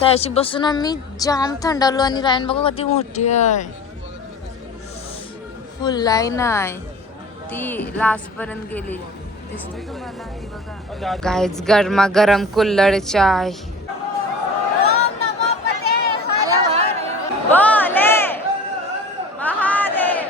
त्याशी बसून आम्ही जाम थंडावलो आणि लाईन बघा किती मोठी आहे. फुल लाईन आहे ती लास्ट पर्यंत गेली. दिसते तुम्हाला ती बघा. काहीच गरमागरम कुल्हड चाय. बोले महादेव.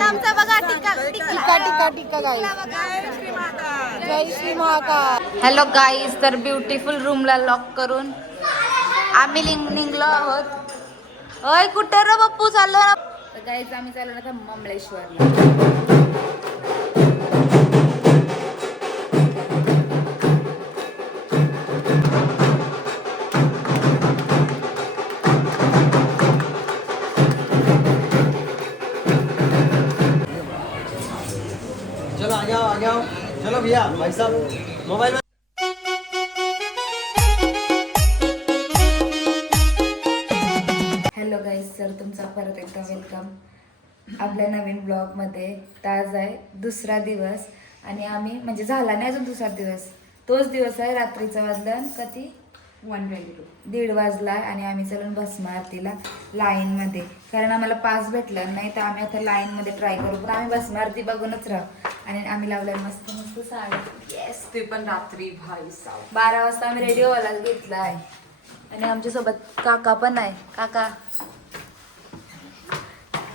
आमचा बघा टिका टिका टिका गाईस. जय श्री महाकाल. हॅलो गाईस, तर ब्युटिफुल रूमला लॉक करून आम्ही निघलो आहोत. अय कुठे रे बाप्पू चाललो ना. तर गाईस आम्ही चाललो ना महाबळेश्वरला. चलो आ जाओ चलो भैया भाई साहब मोबाइल में. हॅलो गाईस, सर तुमचा परत एकदा वेलकम आपल्या नवीन ब्लॉगमध्ये. ताज आहे दुसरा दिवस आणि आम्ही म्हणजे झाला नाही अजून दुसरा दिवस, तोच दिवस आहे. रात्रीचा वाजला कधी 1:22 1:30 वाजला आणि आम्ही चलून भस्म आरतीला लाईनमध्ये, कारण आम्हाला पास भेटलं नाही तर आम्ही आता लाईनमध्ये ट्राय करू. पण आम्ही भस्म आरती बघूनच राहू. आणि आम्ही लावलं मस्त मस्त साडी. येस, ते पण रात्री भाई साव 12 वाजता आम्ही रेडिओवाला घेतला आहे. आणि आमच्यासोबत काका पण आहे. काका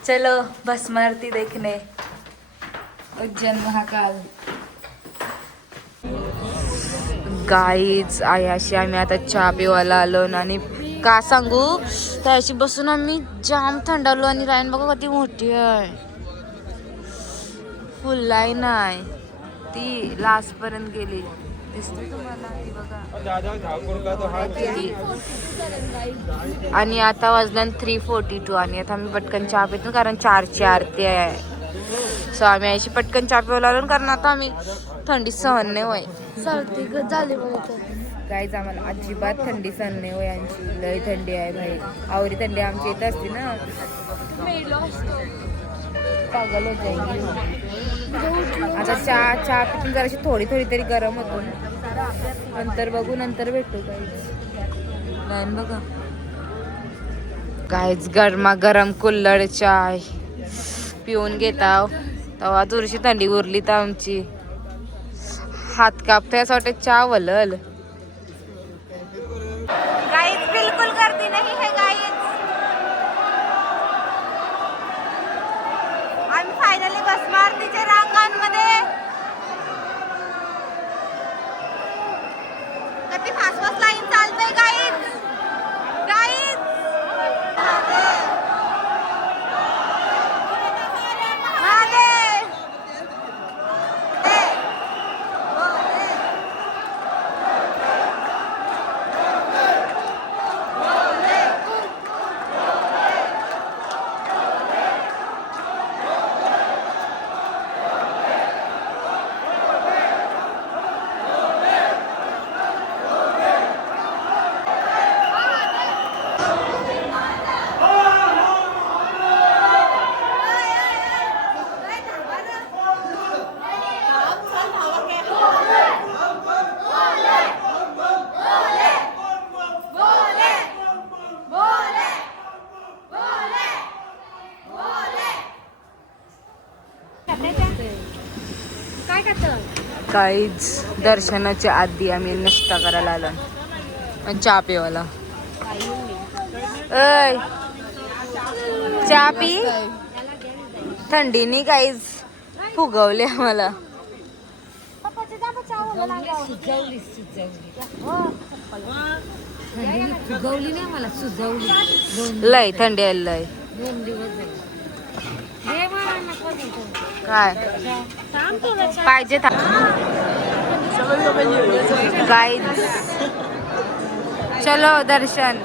चलो भस्म आरती देखने उज्जैन महाकाल. गाईच आयाशी आम्ही आता चहा पिवायला आलो आणि का सांगू, त्याशी बसून आम्ही जाम थंडावलो आणि लाईन बघा किती मोठी आहे. फुल लाईन आहे ती लास्ट पर्यंत गेली. दिसते तुम्हाला ती बघा. आणि आता वाजलं 3:42 आणि आता आम्ही पटकन चहा पितो कारण 4ची आरती आहे. सो आम्ही अशी पटकन चहा पिवायला आलो कारण आता आम्ही थंडी सहन नाही होय. सर्दी झाली काहीच आम्हाला अजिबात थंडी सहन नाही होय. यांची लय थंडी आहे भाई. आवरी थंडी आमची येत असते ना, पागल होत जाईल. आता चहा पिऊन जराशी थोडी तरी गरम होतो. नंतर बघू, नंतर भेटू. काहीच लाईन बघा. काहीच गरमागरम कुल्हड चाय पिऊन घेता तेव्हा थोडीशी थंडी उरली तर आमची. हात कापते असं वाटत चहा वलल. काहीच बिलकुल गर्दी नाही है गाईज. आम्ही फायनली भस्म आरतीच्या रांगांमध्ये. किती फास्ट फास्ट लाईन चालतंय गाईज. गाईज काहीच दर्शनाच्या आधी आम्ही नाश्ता करायला आलो आणि चहा पिवायला. अय चहा पी. थंडीनी काहीच फुगवले आम्हाला. लय थंडी आहे लय. काय पाहिजे गाईज. चलो दर्शन.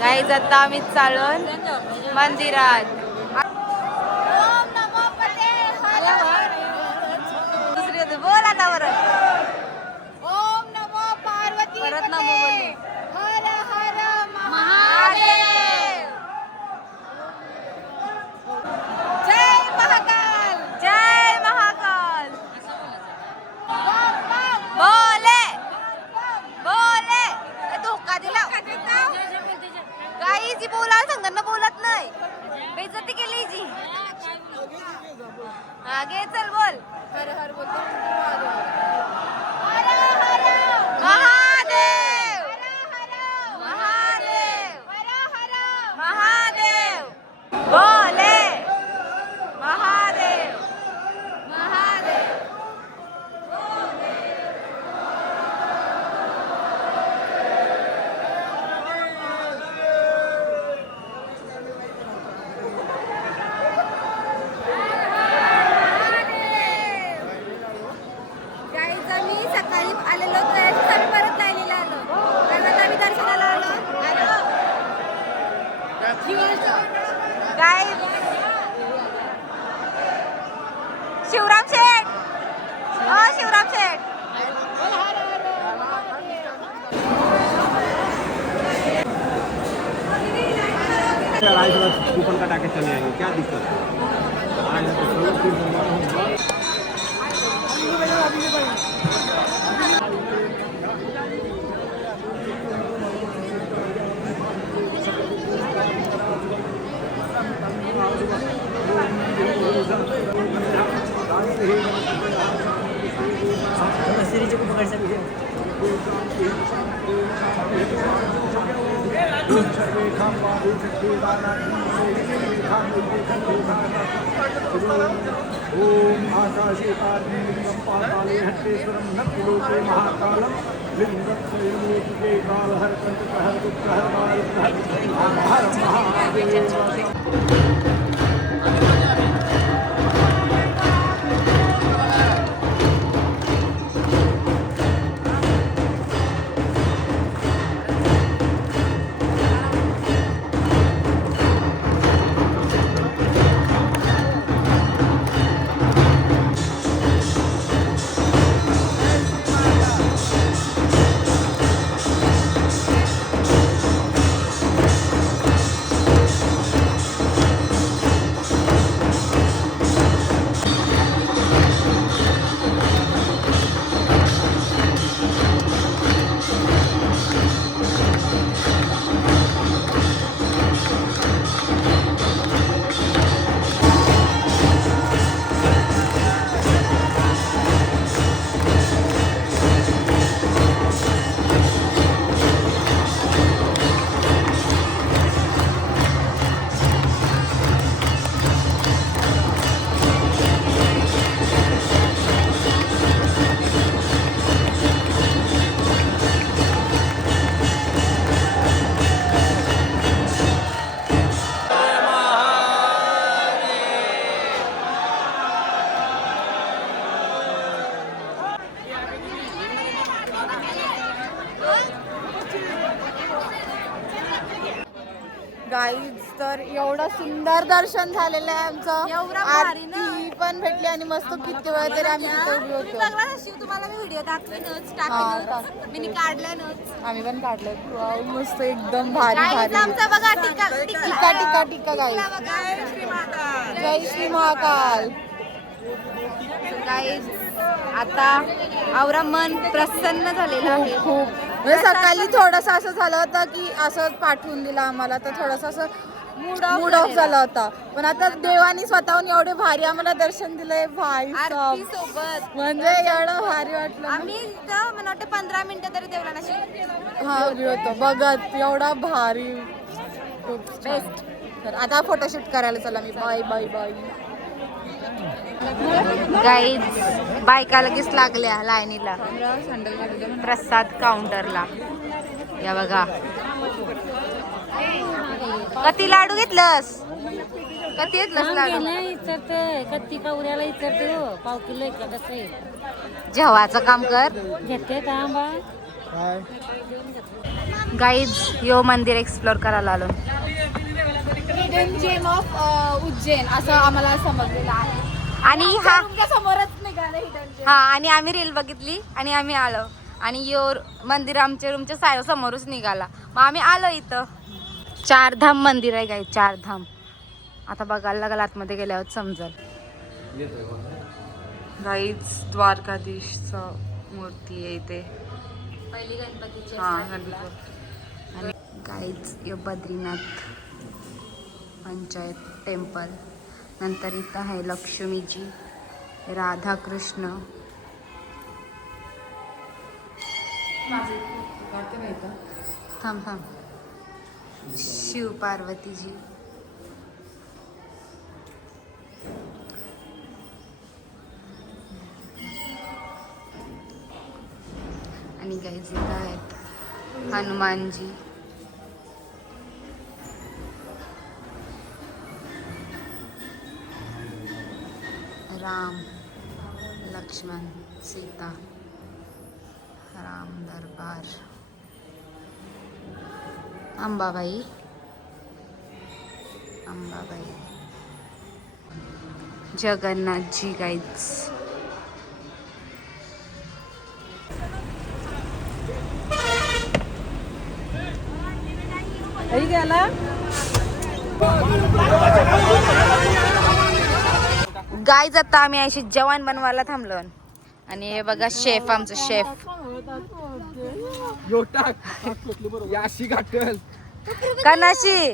गाईज आता आम्ही चालून मंदिरात. दुसरी होती. बोल आता बरं. ओम नमो पार्वती परत नमो बोलली. हर हर महादेव. जय महाकाल. जय महाकाल. बम बम बोले बोले. धोका दिला. काही जी बोलायला सांगताना बोलत नाही. बेइज्जती केली जी. हा घे चल बोल. हर हर बोलतो. महादेव. महादेव. महादेव. बोले महादेव. महादेव. गाईज आम्ही सकाळी आलेलो त्याच्याच आम्ही परत लाईनीला आलो. कारण आता आम्ही दर्शनाला आलो. काय शिवराम शेठ. हो शिवराम शेठ. कूपन कटा के चले आएंगे, क्या दिक्कत है? ओम आकाशे पार्लिंगम पाताले हट्टेश्वरम नत्तिलोके महाकालम लिंगम त्रैलोक्ये कालहर कंटकहर दुःखहर बालहर हर महादेव. गाईज तर एवढं सुंदर दर्शन झालेलं आहे आमचं. एवढं भारी ना. आरती पण भेटली आणि मस्त किती वेळ तरी आम्ही तिथे उभे होतो. तुम्हाला मी व्हिडिओ दाखवेनच हा, टाकेनच. मी काढल्यानच. आम्ही पण काढलं. वाव, मस्त एकदम भारी भारी. आमचा बघा टिका टिका टिका टिका गाईज. जय श्री महाकाल. गाईज आता आवरा मन प्रसन्न झालेलं आहे. खूप म्हणजे सकाळी थोडस असं झालं होतं की असं पाठवून दिलं आम्हाला, तर थोडस असं मूड ऑफ झाला होता. पण आता देवानी स्वतःहून एवढे भारी आम्हाला दर्शन दिलंय भाई साहब. सोबत म्हणजे एवढं भारी वाटलं ना. आम्ही इथं मला वाटतं 15 मिनिटं तरी देवला नशी. हा उभी होतो बघत एवढा भारी. खूप बेस्ट. तर आता फोटोशूट करायला चला मी. Bye bye bye. गाईज बायका लगेच लागल्या लाईनीला प्रसाद काउंटरला. या बघा कती लाडू घेतलंस. कती घेतलंस लाडू. कत्ती कावऱ्याला विचारते हो, पाव किलो का कसं आहे. जेवाचं काम कर. घेते तांबा गाईज यो मंदिर एक्सप्लोर करायला आलो. हिडन जेम ऑफ उज्जैन असं आम्हाला समजलेलं आहे. आणि हा तुमच्या समोरच निघालं हिडन जेम. हा आणि आम्ही रील बघितली आणि आम्ही आलो आणि यो मंदिर आमच्या रूमच्या समोरच निघाला. मग आम्ही आलो इथं. 4 धाम मंदिर आहे गाईज, 4 धाम. आता बघायला लागल आतमध्ये गेल्यावर समजल. गाईज द्वारकाधीशचं मूर्ती आहे इथे. पहिली गणपतीची. हा गणपती. आणि गाईज यो बद्रीनाथ पंचायत टेम्पल. नंतर इथं आहे लक्ष्मीजी, राधाकृष्ण. थांब थांब. शिव पार्वतीजी. आणि गाईज इथं आहेत हनुमानजी. राम, लक्ष्मण, सीता, राम दरबार, अंबाबाई, जगन्नाथजी गाईज. गाईज आता आम्ही अशी जेवण बनवायला थांबलो. आणि हे बघा शेफ, आमचं शेफ. याशी घाटल कनाशी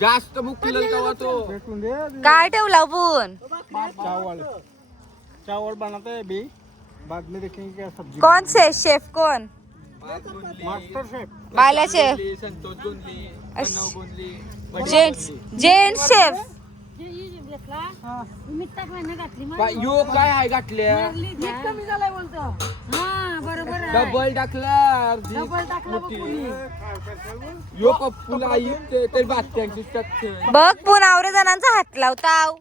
जास्त मुकलेल तवा तो काय ठेवला आपण? चावल बनाते हैं अभी, बाद में देखेंगे क्या सब्जी. कौन से शेफ? कौन? मास्टर शेफ बाला शेफ. संतोष गोंदली, कन्नव गोंदली, जेंट्स शेफ. मीठ टाकलं ना घातली मग. यो काय आहे घातल्या कमी झालाय बोलतो. हा बरोबर आहे. डबल टाकला अर्धी डबल टाकला बघ मोठी. कोणी. यो पप्पूला आई ते बात्यांची टाकते बघ पुनावरे जणांचा हात लावताव.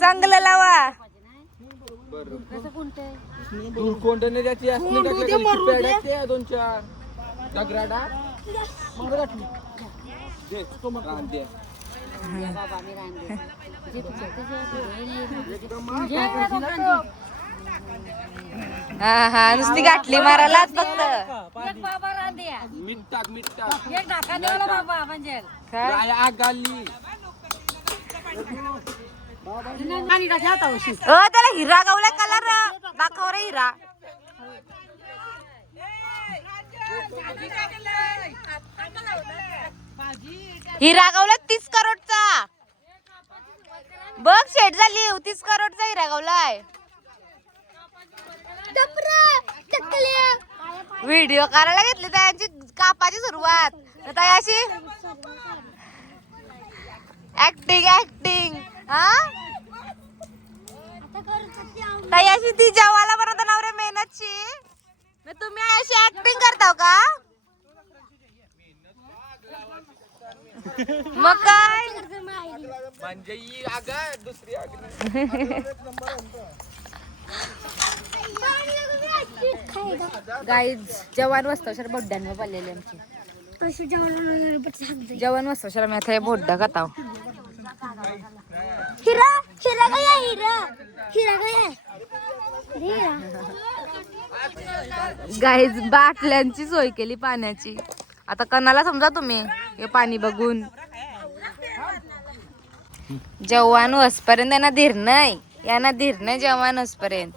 चांगलं लावा. कसं कोणतं दूर कोणतं त्याची असली टाकल्या 2-4 दगराडा दे. बाबा मी रांदे जे तुझं कसं आहे जे आहे कोकणाची. हा हा नुसती गाठली मारायलाच फक्त. एक बाबा रांदे मीठ टाक एक ढाका देवाला बाबा म्हणजे काय? आग आली आणि टाक आता औषध. त्याला हिरा गावला कलर दाखव रे हिरा. हिरा गावला 30 करोडचा. बघ सेट झाली 30 करोडचा हिरा गावलाय. व्हिडिओ करायला घेतली त्यांची कापाची सुरुवात. आता अशी ऍक्टिंग हा ताई अशी ती जेवायला बनवता नवरे मेहनतची. तुम्ही अशी ऍक्टिंग करताव का? मग काय म्हणजे ही आग दुसरी आग गाईज जवान वस्तावशर बोड्ड्यांवर पडलेली आमची. जवान वस्तावशर मी आता बोड्डा खाताव. हिरा हिरा गया हिरा हिरा गया गाईज बाटल्यांची सोय केली पाण्याची. आता कणाला समजा तुम्ही हे पाणी बघून. जवान वसपर्यंत यांना धीर नाही, यांना धीर नाही जवान वसपर्यंत.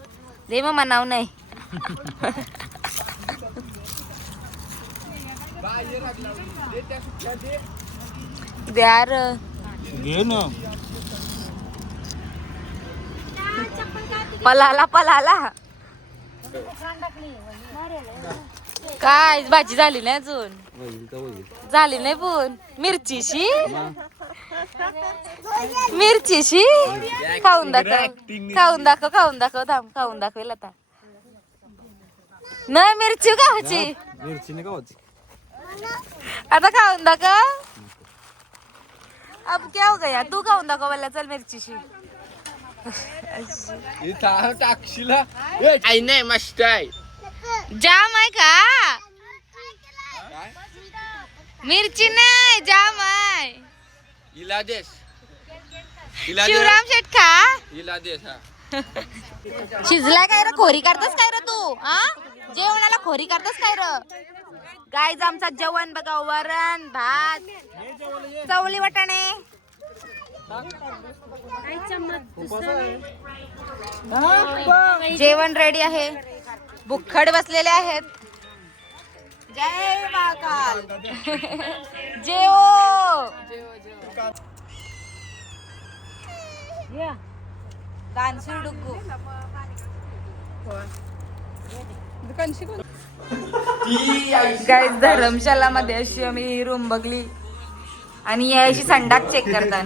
दे मग म्हणाव नाही. द्यार पलाला काय भाजी झाली नाही अजून. झाली नाही पण मिरचीशी खाऊन दाखव थांब खाऊन दाखवेल आता. नाही मिरची खावायची आता. खाऊन दाखव. अब क्या हो गया, तू खाऊन दाखव मला. चल मिरचीशी टाकशीला आई नाही मस्त आहे. जाम आहे का? मिरची नाही, जाम आहे. हिला देश शिवराम शेठ खा. हिला देश हा. शिजलाय काय रे? खोरी करतस काय रे तू? हा, जेवणाला खोरी करतस काय रे? गाईज आमचा जेवण बघा, वरण भात, चवली वाटाणे. जेवण रेडी आहे. बुखड बसलेले आहेत. जय महाकाल. जेवो. दानशूर डुक्कू. गाईज धर्मशाला मध्ये अशी आम्ही रूम बघली आणि याची संडास चेक करतात.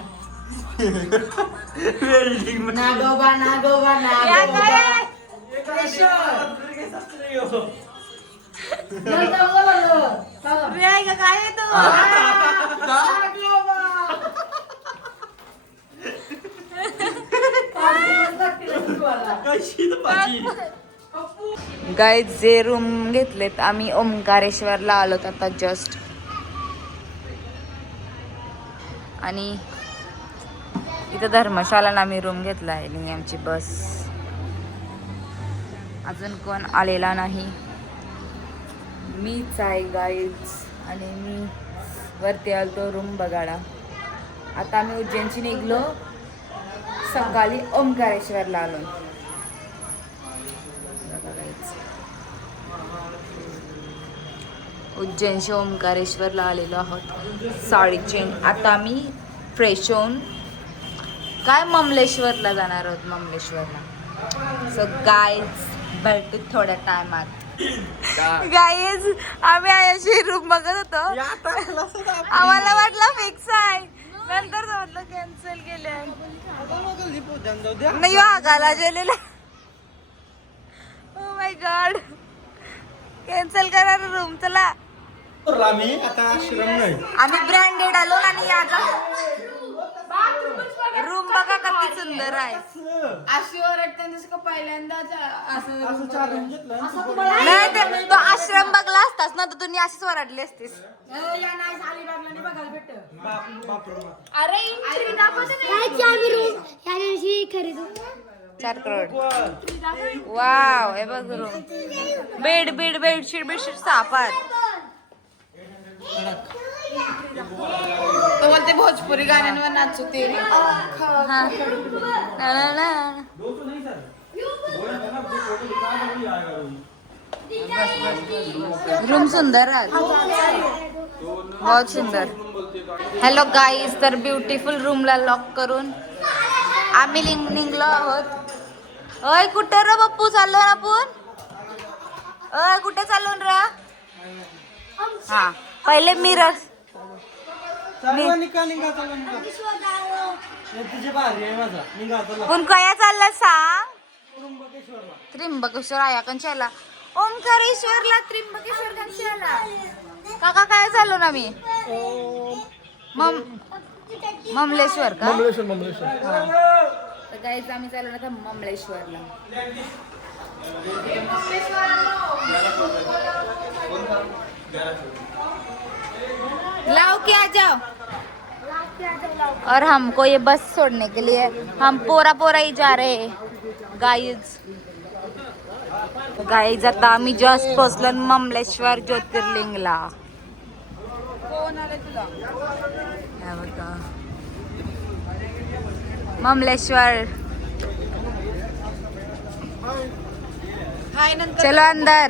गाईज जे रूम घेतलेत आम्ही ओंकारेश्वरला आलोत आता जस्ट. आणि इथं धर्मशाला आम्ही रूम घेतला आहे आणि आमची बस अजून कोण आलेला नाही. मीच आहे गाईज आणि मी वरती आलतो रूम बघायला. आता आम्ही उज्जैनची निघलो, सकाळी ओंकारेश्वरला आलो. उज्जैनशी ओंकारेश्वरला आलेलो आहोत 3:30. आता आम्ही फ्रेश होऊन काय ममलेश्वरला जाणार आहोत. ममलेश्वरला. सो गाईज भेटू थोड्या टायमात. गाईज आम्ही अशी रूम बघत होतो, आम्हाला वाटलं फिक्स आहे, नंतर समजलं कॅन्सल केले. नाही आगाला गेलेला. ओ माय गॉड, कॅन्सल करा रूम. चला आम्ही ब्रँडेड आलो आणि याचा रूम बघा किती सुंदर आहे. अशी ओरडते जसं का पहिल्यांदाच नाही तो आश्रम बघला असतास ना तर तुम्ही अशीच ओरडली असतीस. अरे 4 करोड. वाव, हे बघ रूम. बेडशीट साफात. तो बोलते भोजपुरी गाण्यांवर नाचू ते. रूम सुंदर आहे, बहुत सुंदर. हॅलो गाईज, तर ब्युटिफुल रूमला लॉक करून आम्ही निघलो आहोत. अय कुठे र पप्पू चाललो ना आपण? अय कुठे चाललो र? हा, पहिले मिरर. पण कया चालला सांग? त्र्यंबकेश्वर आया कंशाला, ओंकारेश्वरला, त्र्यंबकेश्वर कंशाला. काका काय चाललो ना मी? ममलेश्वर का? ममलेश्वर. तर गाईज आम्ही चाललो ना ममलेश्वरला. लाओ के आ जाओ. और हमको ये बस छोड़ने के लिए हम पोरा ही जा रहे हैं गाईज. आता आम्ही जस्ट पोचलो ममलेश्वर ज्योतिर्लिंगला. ममलेश्वर. चलो अंदर.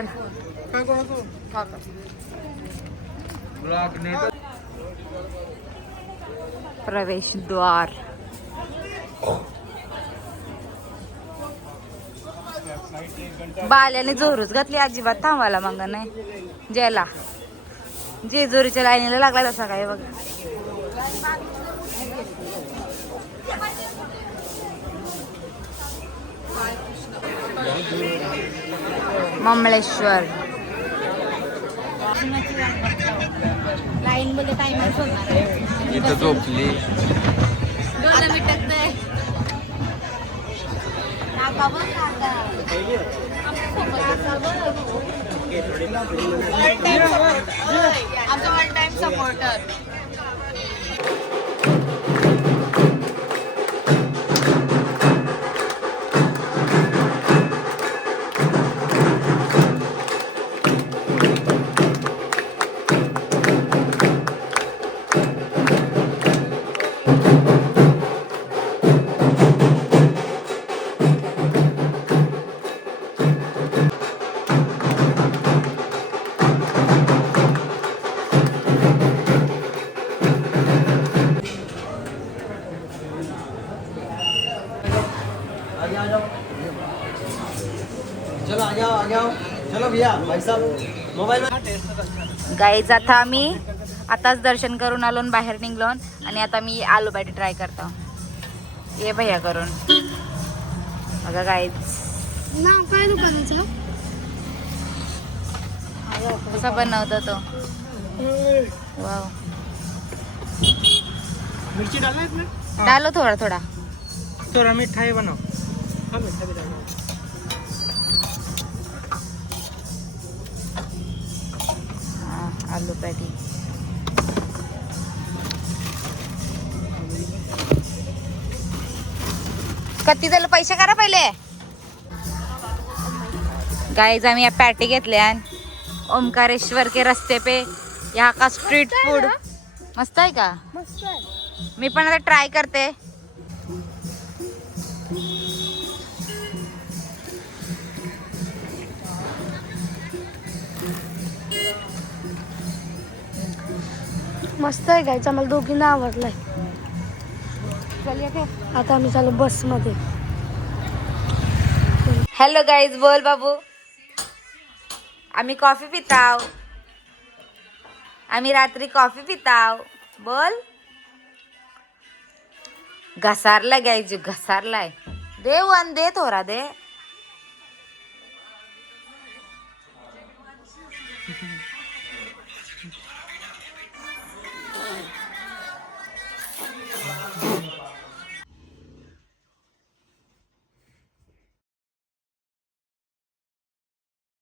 प्रवेश द्वार. बाल्याने जोरूच घातली, अजिबात थांबायला मग नाही. जेला जेजुरीच्या लाईनीला लागला तसा काय बघ. ममलेश्वर. लाईन मध्ये टाइमच होणार. इथं झोपली. 2 मिनिटात आमचा वन टाइम सपोर्टर. चलो आ जाओ चलो भैया भाई साहब मोबाईल गाईज आता आम्ही आताच दर्शन करून आलो आणि बाहेर निघलो आणि आता मी आलू पाटी ट्राय करतो. ये भैया करून बघा गाईज नाव काय दुकानाचं? कसा बनवतो तो. वाव. मिर्ची डालना इसमें डालो थोडा थोडा. थोड़ा मिठाई बनाओ. हाँ मिठाई भी डालो. हा, आलू पाटी. किती झालं पैसे करा पहिले. गाइस आम्ही या पॅटी घेतल्या ओमकारेश्वर के रस्ते पे यहाँ का स्ट्रीट फूड मस्त आहे का. मस्त आहे. मी पण आता ट्राय करते. मस्त आहे गायच. आम्हाला दोघींना आवडलाय. आता आम्ही चालू बस मध्ये. हॅलो गाईज बोल बाबू. आम्ही कॉफी पिताव. आम्ही रात्री कॉफी पिताव. बोल. घसारला गायज घसारलाय. दे वन दे थोडा दे.